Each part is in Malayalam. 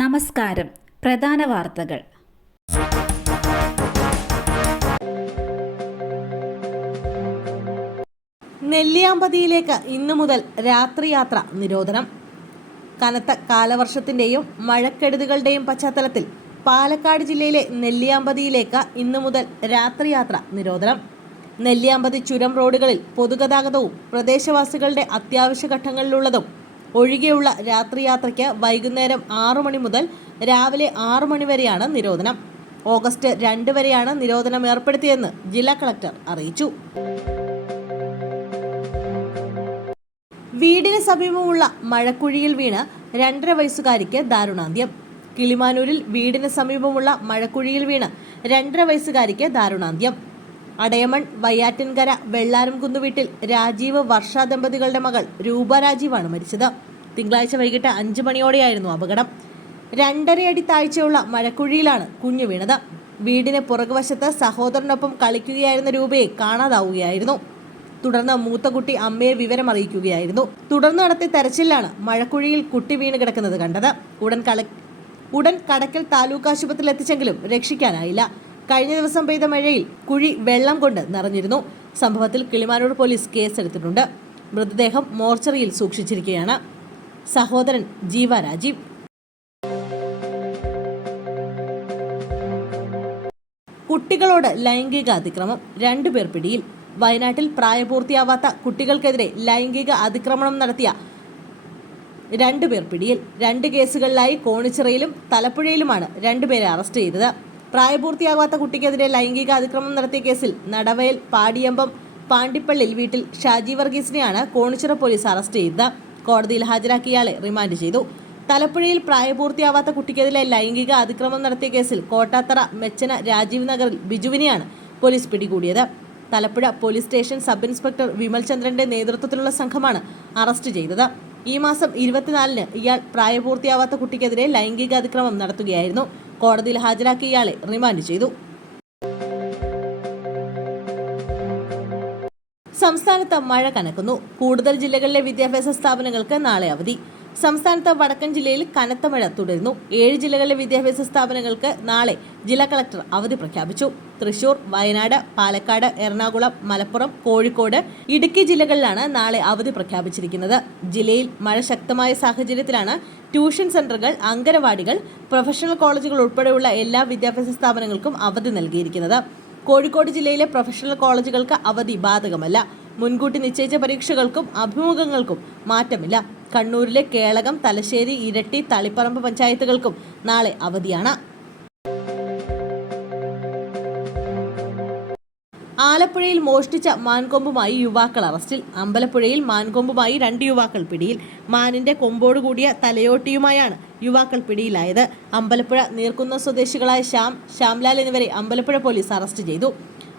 നമസ്കാരം. പ്രധാന വാർത്തകൾ. നെല്ലിയാമ്പതിയിലേക്ക് ഇന്നു മുതൽ രാത്രിയാത്ര നിരോധനം. കനത്ത കാലവർഷത്തിന്റെയും മഴക്കെടുതികളുടെയും പശ്ചാത്തലത്തിൽ പാലക്കാട് ജില്ലയിലെ നെല്ലിയാമ്പതിയിലേക്ക് ഇന്നു മുതൽ രാത്രിയാത്ര നിരോധനം. നെല്ലിയാമ്പതി ചുരം റോഡുകളിൽ പൊതുഗതാഗതവും പ്രദേശവാസികളുടെ അത്യാവശ്യ ഘട്ടങ്ങളിലുള്ളതും ഒഴികെയുള്ള രാത്രിയാത്രയ്ക്ക് വൈകുന്നേരം 6 മണി മുതൽ രാവിലെ 6 മണി വരെയാണ് നിരോധനം. ഓഗസ്റ്റ് 2 വരെയാണ് നിരോധനം ഏർപ്പെടുത്തിയതെന്ന് ജില്ലാ കളക്ടർ അറിയിച്ചു. വീടിന് സമീപമുള്ള മഴക്കുഴിയിൽ വീണ് 2.5 വയസ്സുകാരിക്ക് ദാരുണാന്ത്യം. കിളിമാനൂരിൽ വീടിന് സമീപമുള്ള മഴക്കുഴിയിൽ വീണ് 2.5 വയസ്സുകാരിക്ക് ദാരുണാന്ത്യം. അടയമൺ വയ്യാറ്റിൻകര വെള്ളാരംകുന്ന് വീട്ടിൽ രാജീവ് വർഷ ദമ്പതികളുടെ മകൾ രൂപ രാജീവാണ് മരിച്ചത്. തിങ്കളാഴ്ച വൈകിട്ട് 5 മണിയോടെയായിരുന്നു അപകടം. 2.5 അടി താഴ്ചയുള്ള മഴക്കുഴിയിലാണ് കുഞ്ഞു വീണത്. വീടിന് പുറകുവശത്ത് സഹോദരനൊപ്പം കളിക്കുകയായിരുന്ന രൂപയെ കാണാതാവുകയായിരുന്നു. തുടർന്ന് മൂത്ത കുട്ടി അമ്മയെ വിവരം അറിയിക്കുകയായിരുന്നു. തുടർന്ന് നടത്തിയ തെരച്ചിലാണ് മഴക്കുഴിയിൽ കുട്ടി വീണ് കിടക്കുന്നത് കണ്ടത്. ഉടൻ കടക്കൽ താലൂക്ക് ആശുപത്രിയിൽ എത്തിച്ചെങ്കിലും രക്ഷിക്കാനായില്ല. കഴിഞ്ഞ ദിവസം പെയ്ത മഴയിൽ കുഴി വെള്ളം കൊണ്ട് നിറഞ്ഞിരുന്നു. സംഭവത്തിൽ കിളിമാനൂർ പോലീസ് കേസെടുത്തിട്ടുണ്ട്. മൃതദേഹം മോർച്ചറിയിൽ സൂക്ഷിച്ചിരിക്കുകയാണ്. സഹോദരൻ ജീവ രാജീവ്. കുട്ടികളോട് ലൈംഗിക അതിക്രമം, 2 പേർ പിടിയിൽ. വയനാട്ടിൽ പ്രായപൂർത്തിയാവാത്ത കുട്ടികൾക്കെതിരെ ലൈംഗിക അതിക്രമണം നടത്തിയ 2 പേർ പിടിയിൽ. 2 കേസുകളിലായി കോണിച്ചിറയിലും തലപ്പുഴയിലുമാണ് 2 പേരെ അറസ്റ്റ് ചെയ്തത്. പ്രായപൂർത്തിയാകാത്ത കുട്ടിക്കെതിരെ ലൈംഗിക അതിക്രമം നടത്തിയ കേസിൽ നടവയൽ പാടിയമ്പം പാണ്ടിപ്പള്ളിൽ വീട്ടിൽ ഷാജി വർഗീസിനെയാണ് കോണിച്ചിറ പോലീസ് അറസ്റ്റ് ചെയ്തത്. കോടതിയിൽ ഹാജരാക്കിയ ഇയാളെ റിമാൻഡ് ചെയ്തു. തലപ്പുഴയിൽ പ്രായപൂർത്തിയാവാത്ത കുട്ടിക്കെതിരെ ലൈംഗിക അതിക്രമം നടത്തിയ കേസിൽ കോട്ടാത്തറ മെച്ചന രാജീവ് നഗറിൽ ബിജുവിനെയാണ് പോലീസ് പിടികൂടിയത്. Thalappuzha police station sub inspector Vimal ചന്ദ്രന്റെ നേതൃത്വത്തിലുള്ള സംഘമാണ് അറസ്റ്റ് ചെയ്തത്. ഈ മാസം 24-ന് ഇയാൾ പ്രായപൂർത്തിയാവാത്ത കുട്ടിക്കെതിരെ ലൈംഗിക അതിക്രമം നടത്തുകയായിരുന്നു. കോടതിയിൽ ഹാജരാക്കിയ ഇയാളെ റിമാൻഡ് ചെയ്തു. സംസ്ഥാനത്ത് മഴ കനക്കുന്നു. കൂടുതൽ ജില്ലകളിലെ വിദ്യാഭ്യാസ സ്ഥാപനങ്ങൾക്ക് നാളെ അവധി. സംസ്ഥാനത്ത് വടക്കൻ ജില്ലയിൽ കനത്ത മഴ തുടരുന്നു. 7 ജില്ലകളിലെ വിദ്യാഭ്യാസ സ്ഥാപനങ്ങൾക്ക് നാളെ ജില്ലാ കളക്ടർ അവധി പ്രഖ്യാപിച്ചു. തൃശൂർ, വയനാട്, പാലക്കാട്, എറണാകുളം, മലപ്പുറം, കോഴിക്കോട്, ഇടുക്കി ജില്ലകളിലാണ് നാളെ അവധി പ്രഖ്യാപിച്ചിരിക്കുന്നത്. ജില്ലയിൽ മഴ ശക്തമായ സാഹചര്യത്തിലാണ് ട്യൂഷൻ സെന്ററുകൾ, അംഗനവാടികൾ, പ്രൊഫഷണൽ കോളേജുകൾ ഉൾപ്പെടെയുള്ള എല്ലാ വിദ്യാഭ്യാസ സ്ഥാപനങ്ങൾക്കും അവധി നൽകിയിരിക്കുന്നത്. കോഴിക്കോട് ജില്ലയിലെ പ്രൊഫഷണൽ കോളേജുകൾക്ക് അവധി ബാധകമല്ല. മുൻകൂട്ടി നിശ്ചയിച്ച പരീക്ഷകൾക്കും അഭിമുഖങ്ങൾക്കും മാറ്റമില്ല. കണ്ണൂരിലെ കേളകം, തലശ്ശേരി, ഇരട്ടി, തളിപ്പറമ്പ് പഞ്ചായത്തുകൾക്കും നാളെ അവധിയാണ്. ആലപ്പുഴയിൽ മോഷ്ടിച്ച മാൻകൊമ്പുമായി യുവാക്കൾ അറസ്റ്റിൽ. അമ്പലപ്പുഴയിൽ മാൻകൊമ്പുമായി 2 യുവാക്കൾ പിടിയിൽ. മാനിന്റെ കൊമ്പോടുകൂടിയ തലയോട്ടിയുമായാണ് യുവാക്കൾ പിടിയിലായത്. അമ്പലപ്പുഴ നീർക്കുന്നം സ്വദേശികളായ ശ്യാംലാൽ എന്നിവരെ അമ്പലപ്പുഴ പോലീസ് അറസ്റ്റ് ചെയ്തു.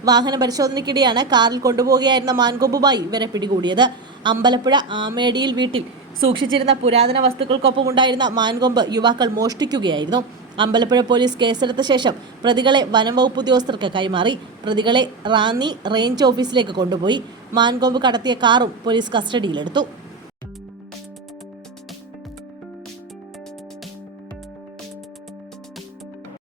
വാഹന പരിശോധനയ്ക്കിടെയാണ് കാറിൽ കൊണ്ടുപോകുകയായിരുന്ന മാൻകൊമ്പുമായി ഇവരെ പിടികൂടിയത്. അമ്പലപ്പുഴ ആമേടിയിൽ വീട്ടിൽ സൂക്ഷിച്ചിരുന്ന പുരാതന വസ്തുക്കൾക്കൊപ്പം ഉണ്ടായിരുന്ന മാൻകൊമ്പ് യുവാക്കൾ മോഷ്ടിക്കുകയായിരുന്നു. അമ്പലപ്പുഴ പോലീസ് കേസെടുത്ത ശേഷം പ്രതികളെ വനംവകുപ്പ് ഉദ്യോഗസ്ഥർക്ക് കൈമാറി. പ്രതികളെ റാന്നി റേഞ്ച് ഓഫീസിലേക്ക് കൊണ്ടുപോയി. മാൻകൊമ്പ് കടത്തിയ കാറും പോലീസ് കസ്റ്റഡിയിലെടുത്തു.